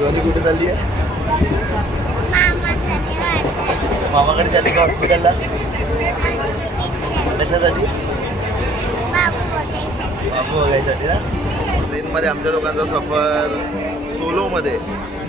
ध्वनी कुठे चालली आहे? मामाकडे चालली का हॉस्पिटलला कशासाठी? बाबू बघायसाठी ना? ट्रेनमध्ये आमच्या दोघांचा सफर सोलोमध्ये.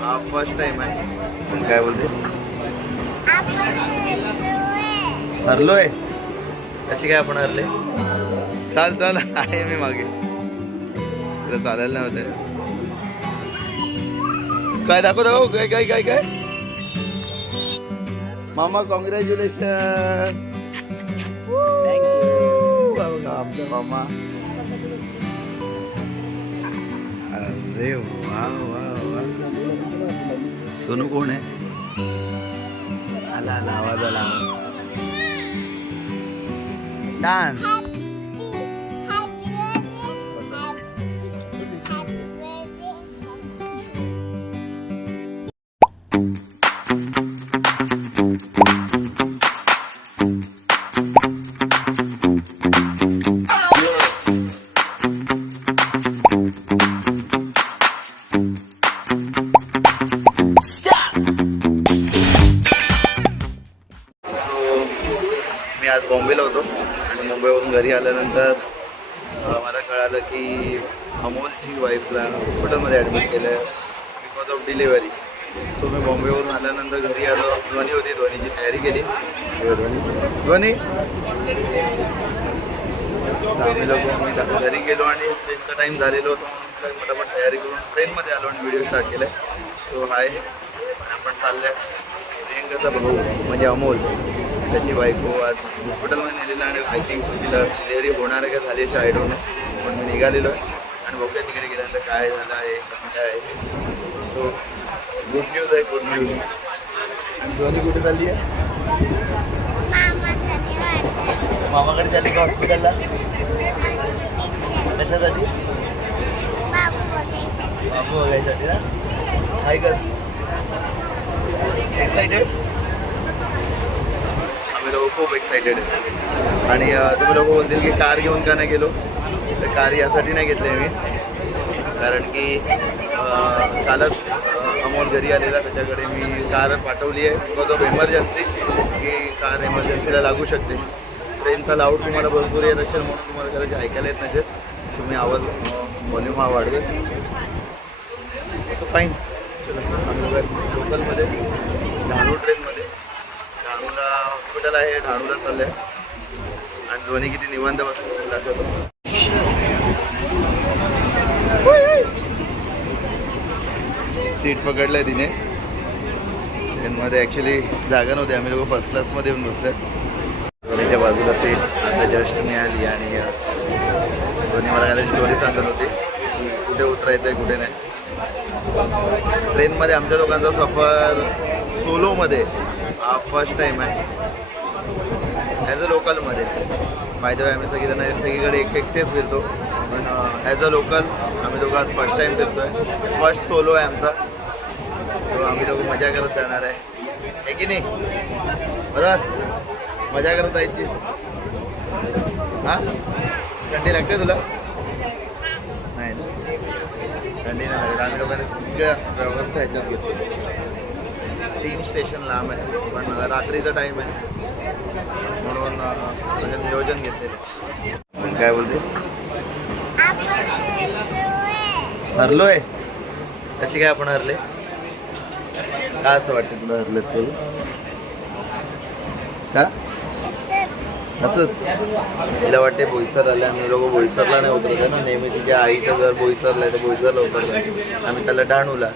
हा फर्स्ट टाइम आहे. काय बोलते? हरलोय. कशी काय आपण हरले? चाल चाल. आहे मी मागे. तुला चालायला नव्हते. काय दाखव दाखव काय काय काय काय? मामा कॉंग्रॅच्युलेशन आमचा मामा. अरे वा वा वा. सोनू कोण आहे? आला आला आवाज आला. डान्स आल्यानंतर मला कळालं की अमोलची वाईफला हॉस्पिटलमध्ये ॲडमिट केलं आहे बिकॉज ऑफ डिलिव्हरी सो मी बॉम्बेवरून आल्यानंतर घरी आलो. ध्वनी होती. ध्वनीची तयारी केली. ध्वनी? ध्वनी आम्ही लोक मी घरी गेलो आणि ट्रेनचा टाईम झालेलो होतो म्हणून फटाफट तयारी करून ट्रेनमध्ये आलो आणि व्हिडिओ स्टार्ट केला सो हाय आपण चाललं प्रियंकाचा भाऊ म्हणजे अमोल. त्याची बायको आज हॉस्पिटलमध्ये नेलेलं आणि आय थिंक सो तिला डिलिव्हरी होणार आहे का झाली अशी आय डोंट नो पण मी निघालेलो आहे आणि बघूया तिकडे गेल्यानंतर काय झालं आहे कसं काय आहे. सो गुड न्यूज आहे गुड न्यूज दोन्ही कुठे चालली आहे? मामाकडे चालली का हॉस्पिटलला कशासाठी? बाबू बघायसाठी. ना? हाय कर. एक्साइटेड आम्ही लोक खूप एक्सायटेड आहेत. आणि तुम्ही लोक बोलतील की कार घेऊन का नाही गेलो? तर कार यासाठी नाही घेतली मी. कारण की कालच अमोल घरी आलेला. त्याच्याकडे मी कार पाठवली आहे. बिकॉज ऑफ इमर्जन्सी की कार इमर्जन्सीला लागू शकते. ट्रेनचा लाऊड तुम्हाला भरपूर येत असेल म्हणून तुम्हाला कदाचित ऐकायला येत नसेल. तुम्ही आवाज व्हॉल्यूम हा वाढवेल. सो फाईन चला लोकलमध्ये डहाणू ट्रेनमध्ये डहाणूला हॉस्पिटल आहे ढाणूला चाललं आहे आणि ध्वनी किती निवांत बसून दाखवतो. सीट पकडलं आहे तिने. ट्रेनमध्ये ॲक्च्युली जागा नव्हती. आम्ही लोक फर्स्ट क्लासमध्ये येऊन बसले ध्वनीच्या बाजूला सीट आता जस्ट मिळाली आणि ध्वनी मला काहीतरी स्टोरी सांगत होती. कुठे उतरायचं आहे कुठे नाही. ट्रेनमध्ये आमच्या दोघांचा सफर सोलोमध्ये. हा फर्स्ट टाईम आहे. ॲज अ लोकलमध्ये माहिती आहे आम्ही सगळीजण सगळीकडे एक एकटेच फिरतो. पण ॲज अ लोकल आम्ही दोघं आज फर्स्ट टाईम फिरतो आहे फर्स्ट सोलो आहे आमचा. सो आम्ही दोघं मजा करत जाणार आहे. आहे की नाही? बरोबर? मजा करत आहे ती हां? थंडी लागते तुला? नाही थंडी नाही लागत. आम्ही लोकांनी सगळ्या व्यवस्था ह्याच्यात घेतली तीन स्टेशन लांब आहे. पण uh, रात्रीचा टाईम आहे. नियोजन घेतलेलं काय बोलते? हरलोय. कशी काय आपण हरले? का असं वाटतं तुला हरलं तू का? असंच. तिला वाटते बोईसर आले. आम्ही लोक बोईसरला नाही उतरत ना. नेहमी तिच्या आईचं घर बोईसरला आहे. तर बोईसरला उतरलं आम्ही त्याला डाणूला.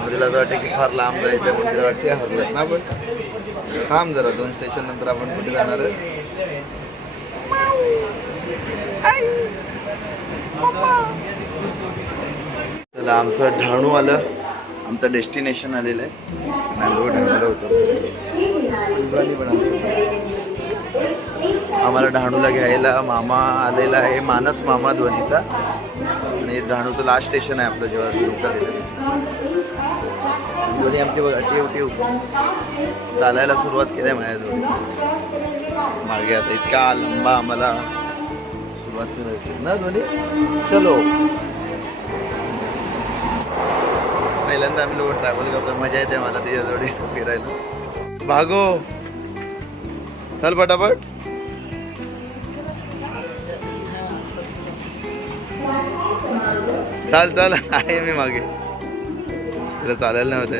मग तिला असं वाटतं की फार लांब जायचं पण तिला वाटते हरलं ना पण थांब जरा. दोन स्टेशन नंतर आपण कुठे जाणार आहे चला आमचं ढाणू आलं. आमचं डेस्टिनेशन आलेलं आहे. मँगो ढाणूला होतं. आम्हाला डहाणूला घ्यायला मामा आलेला आहे मानस मामा ध्वनीचा. आणि डहाणूचं लास्ट स्टेशन आहे आपलं जेव्हा ध्वनी आमची बघा ठेव ठेव चालायला सुरुवात केली आहे माझ्या ध्वनी मागे आता इतका लंबा आम्हाला सुरुवात करायची ना दोन्ही चलो. पहिल्यांदा आम्ही लोक ट्रॅव्हल करतो मजा येते मला त्याच्या जोडी फिरायला. भागो. चल पटापट. चाल चाल. आहे मी मागे. तिला चालायला नव्हते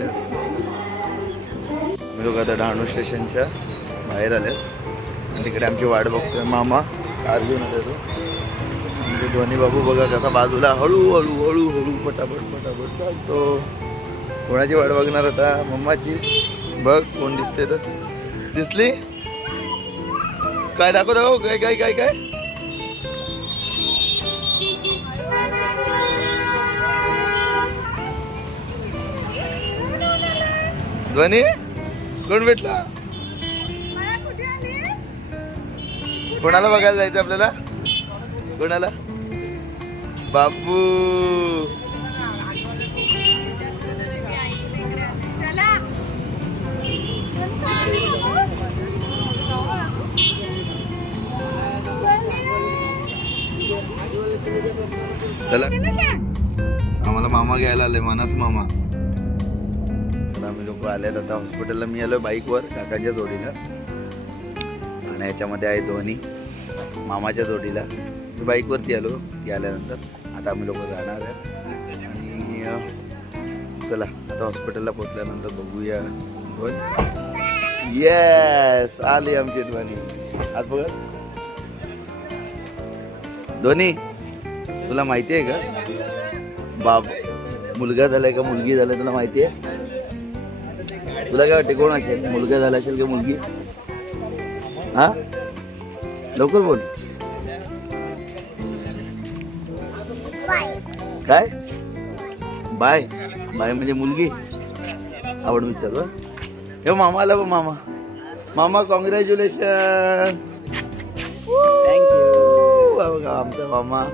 मी लोक आता डहाणू स्टेशनच्या बाहेर आले तिकडे आमची वाट बघतोय. मामा अर्जुन तो. म्हणजे ध्वनी बाबू बघा कसा बाजूला हळूहळू हळू हळू पटापट पटापट चालतो. कोणाची वाट बघणार आता? मम्माची. बघ कोण दिसते तर. दिसली? काय दाखव दाखव हो? काय काय काय काय? ध्वनी? कोण भेटला? कोणाला बघायला जायचं आपल्याला? कोणाला? बापू. चला. आम्हाला मामा घ्यायला आले मानाच मामा. आम्ही लोक आले आता हॉस्पिटलला मी आलो बाईकवर काकांच्या जोडीला आणि याच्यामध्ये आहे धोनी मामाच्या जोडीला. मी बाईकवरती आलो ती आल्यानंतर. आता आम्ही लोक जाणार आहे. आणि चला आता हॉस्पिटलला पोचल्यानंतर बघूया येस आली आमची ध्वनी. आज बघ. धोनी तुला माहिती आहे का? बाप मुलगा झालाय का मुलगी झालाय तुला माहिती आहे? तुला काय वाटते कोण असेल? मुलगा झाला असेल का मुलगी? हा? लवकर बोल. काय? बाय. बाय म्हणजे मुलगी? आवडून विचारू हं? मामा आला बघ मामा. मामा कॉंग्रॅच्युलेशन बघा आमचा मामा.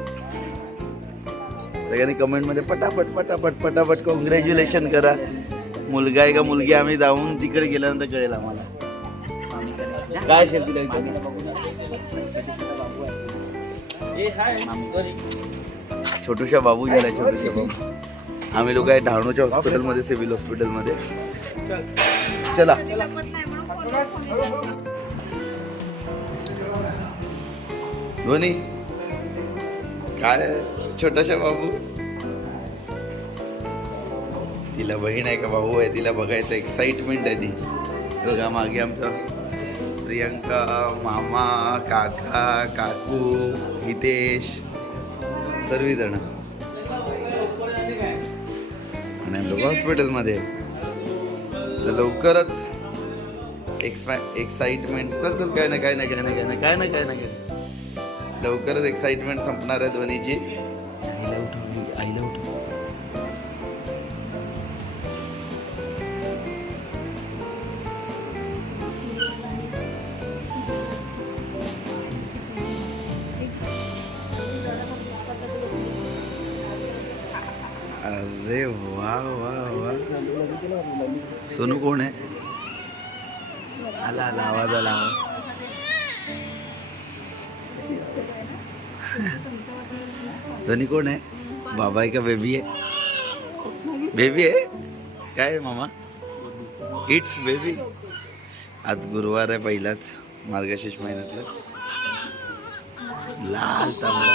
सगळ्यांनी कमेंटमध्ये पटापट पटापट पटापट कॉंग्रॅच्युलेशन करा. मुलगा आहे का मुलगी? आम्ही जाऊन तिकडे गेल्यानंतर कळेल आम्हाला. काय असेल तिला छोटूशा बाबू झाला छोटूशा बाबू. आम्ही लोक आहे डहाणूच्या हॉस्पिटलमध्ये सिव्हिल हॉस्पिटलमध्ये चला. धोनी. काय छोटाशा बाबू. तिला बहीण आहे का? भाऊ आहे. तिला बघायचं एक्साइटमेंट आहे ती. बघा मागे आमचा. प्रियंका मामा काका काकू हितेश सर्वजण. आणि आम्ही लोक हॉस्पिटलमध्ये तर लवकरच एक्सा एक्साइटमेंट चल चल काय ना काय ना काय ना काय ना काय ना काय ना काय लवकरच एक्साइटमेंट संपणार आहे ध्वनीची. आईला उठव आईला उठव अरे वा वा वा. सोनू कोण आहे? आला आला आवाज आला आवाज. धोनी कोण आहे? बाबा आहे का बेबी आहे? बेबी आहे? काय मामा? It's baby. आज गुरुवार आहे पहिलाच मार्गशीर्ष महिन्यातलं. लाल तांबडा.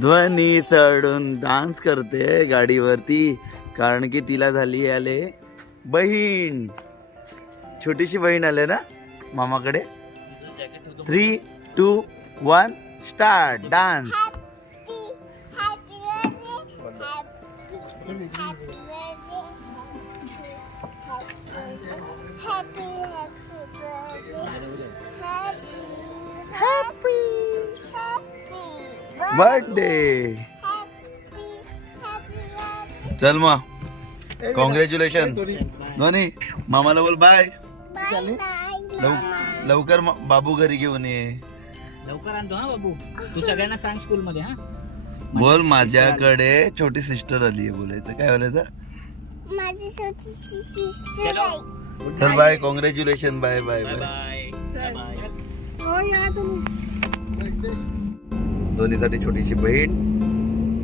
ध्वनी चढून डान्स करते गाडीवरती कारण की तिला झाली आले बहीण छोटीशी बहीण आले ना मामाकडे three two one start dance Happy, happy. Happy, happy, happy birthday Happy, happy birthday. चल मग कॉंग्रॅच्युलेशन दोन्ही मामाला बोल bye Bye bye, love mama. लवकर बाबू घरी घेऊन ये. लवकर आणतो हा बाबू. तू सगळ्यांना सांग स्कूल मध्ये हा बोल माझ्याकडे छोटी सिस्टर आली आहे बोलायचं. काय बोलायचं? माझी. आहे. चल bye congratulation bye bye bye दोन्हीसाठी छोटीशी बहीण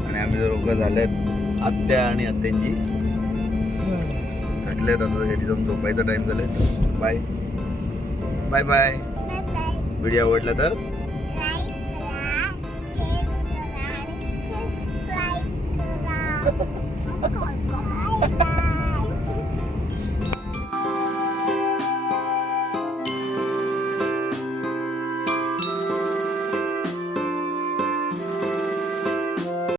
आणि आम्ही दोघं झाल्यात आत्या आणि आत्यांची. थकल्यात आता घरी जाऊन झोपायचा टाइम झालाय. बाय बाय बाय व्हिडिओ आवडला तर?